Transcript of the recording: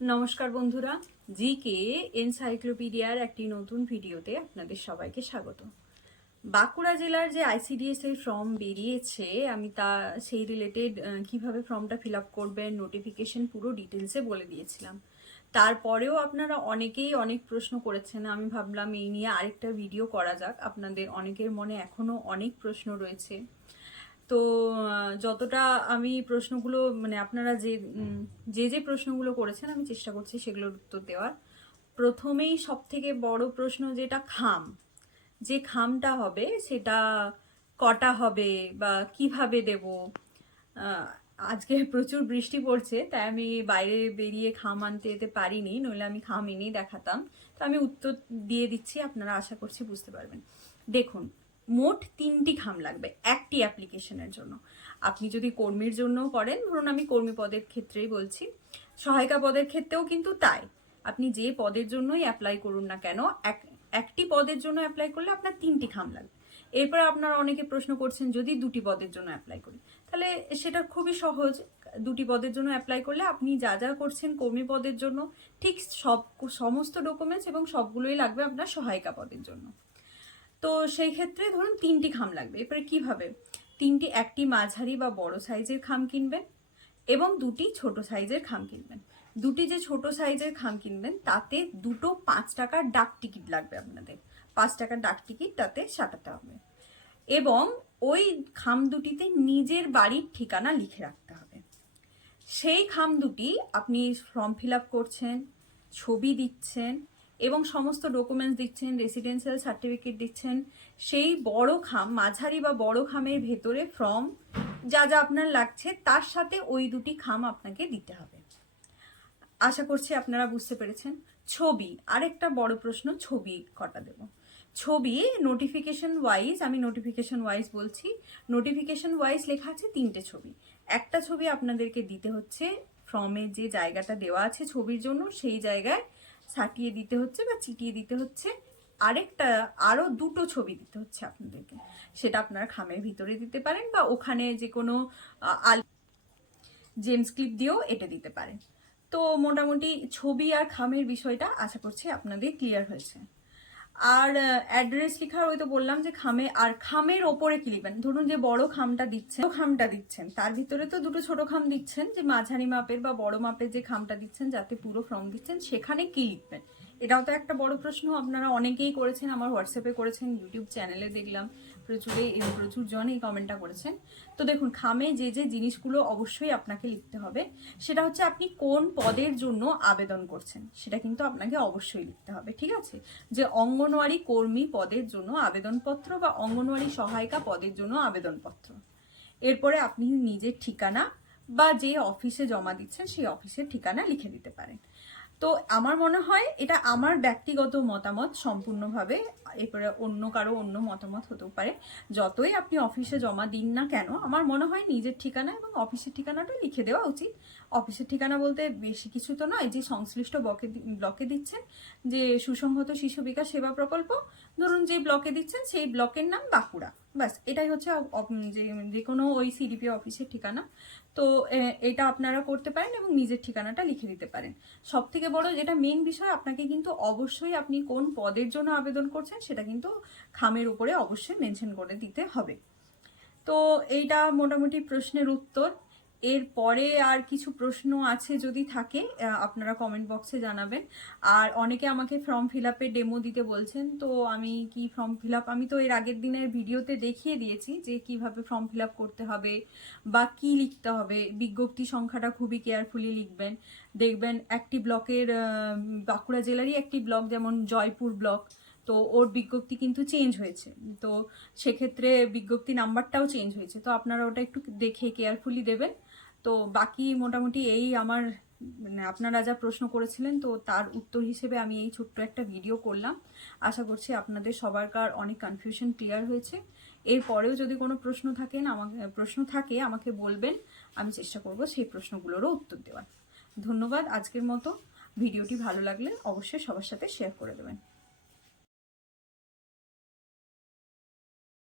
নমস্কার বন্ধুরা জি কে এনসাইক্লোপিডিয়ার একটি নতুন ভিডিওতে আপনাদের সবাইকে স্বাগত। বাঁকুড়া জেলার যে আইসিডিএস এর ফর্ম বেরিয়েছে, আমি তা সেই রিলেটেড কীভাবে ফর্মটা ফিল আপ করবেন, নোটিফিকেশন পুরো ডিটেলসে বলে দিয়েছিলাম। তারপরেও আপনারা অনেকেই অনেক প্রশ্ন করেছেন, আমি ভাবলাম এই নিয়ে আরেকটা ভিডিও করা যাক। আপনাদের অনেকের মনে এখনও অনেক প্রশ্ন রয়েছে। তো যতটা আমি প্রশ্নগুলো মানে আপনারা যে যে যে প্রশ্নগুলো করেছেন, আমি চেষ্টা করছি সেগুলোর উত্তর দেওয়ার। প্রথমেই সব থেকে বড় প্রশ্ন যেটা খাম, যে খামটা হবে সেটা কটা হবে বা কীভাবে দেব? আজকে প্রচুর বৃষ্টি পড়ছে, তাই আমি বাইরে বেরিয়ে খাম আনতে যেতে পারিনি, নইলে আমি খাম এনেই দেখাতাম। তো আমি উত্তর দিয়ে দিচ্ছি, আপনারা আশা করছি বুঝতে পারবেন। দেখুন মোট তিনটি খাম লাগবে একটি অ্যাপ্লিকেশনের জন্য। আপনি যদি কর্মীর জন্য করেন, ধরুন আমি কর্মী পদের ক্ষেত্রেই বলছি, সহায়িকা পদের ক্ষেত্রেও কিন্তু তাই। আপনি যে পদের জন্যই অ্যাপ্লাই করুন না কেন, এক, একটি পদের জন্য অ্যাপ্লাই করলে আপনার তিনটি খাম লাগবে। এরপর আপনারা অনেকে প্রশ্ন করছেন, যদি দুটি পদের জন্য অ্যাপ্লাই করি, তাহলে সেটা খুবই সহজ। দুটি পদের জন্য অ্যাপ্লাই করলে আপনি যা যা করছেন কর্মী পদের জন্য, ঠিক সব, সমস্ত ডকুমেন্টস এবং সবগুলোই লাগবে আপনার সহায়িকা পদের জন্য। তো সেই ক্ষেত্রে ধরুন তিনটি খাম লাগবে। এরপরে কীভাবে? তিনটি একটি মাঝারি বা বড় সাইজের খাম কিনবেন এবং দুটি ছোট সাইজের খাম কিনবেন। দুটি যে ছোট সাইজের খাম কিনবেন, তাতে দুটো পাঁচ টাকার ডাক টিকিট লাগবে আপনাদের। পাঁচ টাকার ডাক টিকিট তাতে সাটাতে হবে। এবং ওই খাম দুটিতে নিজের বাড়ির ঠিকানা লিখে রাখতে হবে। সেই খাম দুটি আপনি ফর্ম ফিল আপ করছেন, ছবি দিচ্ছেন এবং সমস্ত ডকুমেন্টস দিচ্ছেন রেসিডেন্সিয়াল সার্টিফিকেট দিচ্ছেন, সেই বড় খাম, মাঝারি বা বড় খামের ভেতরে ফর্ম যা যা আপনার লাগছে, তার সাথে ওই দুটি খাম আপনাকে দিতে হবে। আশা করছি আপনারা বুঝতে পেরেছেন। ছবি, আরেকটা বড় প্রশ্ন, ছবি কটা দেব? ছবি নোটিফিকেশন ওয়াইজ আমি নোটিফিকেশন ওয়াইজ বলছি নোটিফিকেশন ওয়াইজ লেখা আছে তিনটে ছবি। একটা ছবি আপনাদেরকে দিতে হচ্ছে ফর্মে যে জায়গাটা দেওয়া আছে ছবির জন্য, সেই জায়গায় সাটিয়ে দিতে হচ্ছে বা চিটিয়ে দিতে হচ্ছে। আরেকটা আরও দুটো ছবি দিতে হচ্ছে আপনাদেরকে। সেটা আপনারা খামের ভিতরে দিতে পারেন বা ওখানে যে কোনো আল, জেমস ক্লিপ দিয়েও এটে দিতে পারেন। তো মোটামুটি ছবি আর খামের বিষয়টা আশা করছি আপনাদের ক্লিয়ার হয়েছে। আর অ্যাড্রেস লেখার ওই তো বললাম যে খামে, আর খামের ওপরে কি লিখবেন? ধরুন যে বড় খামটা দিচ্ছেন খামটা দিচ্ছেন। তার ভিতরে তো দুটো ছোট খাম দিচ্ছেন, যে মাঝারি মাপের বা বড় মাপের যে খামটা দিচ্ছেন, যাতে পুরো ফর্ম দিচ্ছেন, সেখানে কি লিখবেন? এটাও তো একটা বড় প্রশ্ন, আপনারা অনেকেই করেছেন, আমার হোয়াটসঅ্যাপে করেছেন ইউটিউব চ্যানেলে দেখলাম। প্রচুরে প্রচুর জন এই কমেন্টটা করেছেন। তো দেখুন, খামে যে যে জিনিসগুলো অবশ্যই আপনাকে লিখতে হবে, সেটা হচ্ছে আপনি কোন পদের জন্য আবেদন করছেন, সেটা কিন্তু আপনাকে অবশ্যই লিখতে হবে, ঠিক আছে? যে অঙ্গনওয়াড়ি কর্মী পদের জন্য আবেদনপত্র বা অঙ্গনওয়াড়ি সহায়িকা পদের জন্য আবেদনপত্র। এরপরে আপনি নিজের ঠিকানা বা যে অফিসে জমা দিচ্ছেন, সেই অফিসের ঠিকানা লিখে দিতে পারেন। তো আমার মনে হয় এটা আমার ব্যক্তিগত মতামত সম্পূর্ণভাবে, এরপরে অন্য কারও অন্য মতামত হতেও পারে। যতই আপনি অফিসে জমা দিন না কেন, আমার মনে হয় নিজের ঠিকানা এবং অফিসের ঠিকানাটা লিখে দেওয়া উচিত। অফিসের ঠিকানা বলতে বেশি কিছু তো নয়, যে সংশ্লিষ্ট ব্লকে ব্লকে দিচ্ছেন, যে সুসংহত শিশু বিকাশ সেবা প্রকল্প, ধরুন যে ব্লকে দিচ্ছেন সেই ব্লকের নাম বাঁকুড়া। ব্যাস, এটাই হচ্ছে যে যে কোনো ওই সিডিপি অফিসের ঠিকানা। তো এটা আপনারা করতে পারেন এবং নিজের ঠিকানাটা লিখে দিতে পারেন। সব থেকে বড় যেটা মেন বিষয়, আপনাকে কিন্তু অবশ্যই আপনি কোন পদের জন্য আবেদন করছেন সেটা কিন্তু খামের উপরে অবশ্যই মেনশন করে দিতে হবে। তো এইটা মোটামুটি প্রশ্নের উত্তর। এরপরে আর কিছু প্রশ্ন আছে যদি থাকে আপনারা কমেন্ট বক্সে জানাবেন। আর অনেকে আমাকে ফর্ম ফিল আপে ডেমো দিতে বলছেন, তো আমি কি ফর্ম ফিল আপ আমি তো এর আগের দিনের ভিডিওতে দেখিয়ে দিয়েছি যে কীভাবে ফর্ম ফিল আপ করতে হবে বা কি লিখতে হবে। বিজ্ঞপ্তি সংখ্যাটা খুবই কেয়ারফুলি লিখবেন। দেখবেন একটি ব্লকের বাঁকুড়া জেলারই একটি ব্লক যেমন জয়পুর ব্লক তো ওর বিজ্ঞপ্তি কিন্তু চেঞ্জ হয়েছে। তো সেক্ষেত্রে বিজ্ঞপ্তি নাম্বারটাও চেঞ্জ হয়েছে। তো আপনারা ওটা একটু দেখে কেয়ারফুলি দেবেন। তো বাকি মোটামুটি এই আমার মানে আপনারা যা প্রশ্ন করেছিলেন, তো তার উত্তর হিসেবে আমি এই ছোট্ট একটা ভিডিও করলাম। আশা করছি আপনাদের সবারকার অনেক কনফিউশন ক্লিয়ার হয়েছে। এরপরেও যদি কোনো প্রশ্ন থাকেন, আমাকে, প্রশ্ন থাকে, আমাকে বলবেন। আমি চেষ্টা করব সেই প্রশ্নগুলোরও উত্তর দেওয়ার। ধন্যবাদ আজকের মতো। ভিডিওটি ভালো লাগলে অবশ্যই সবার সাথে শেয়ার করে দেবেন।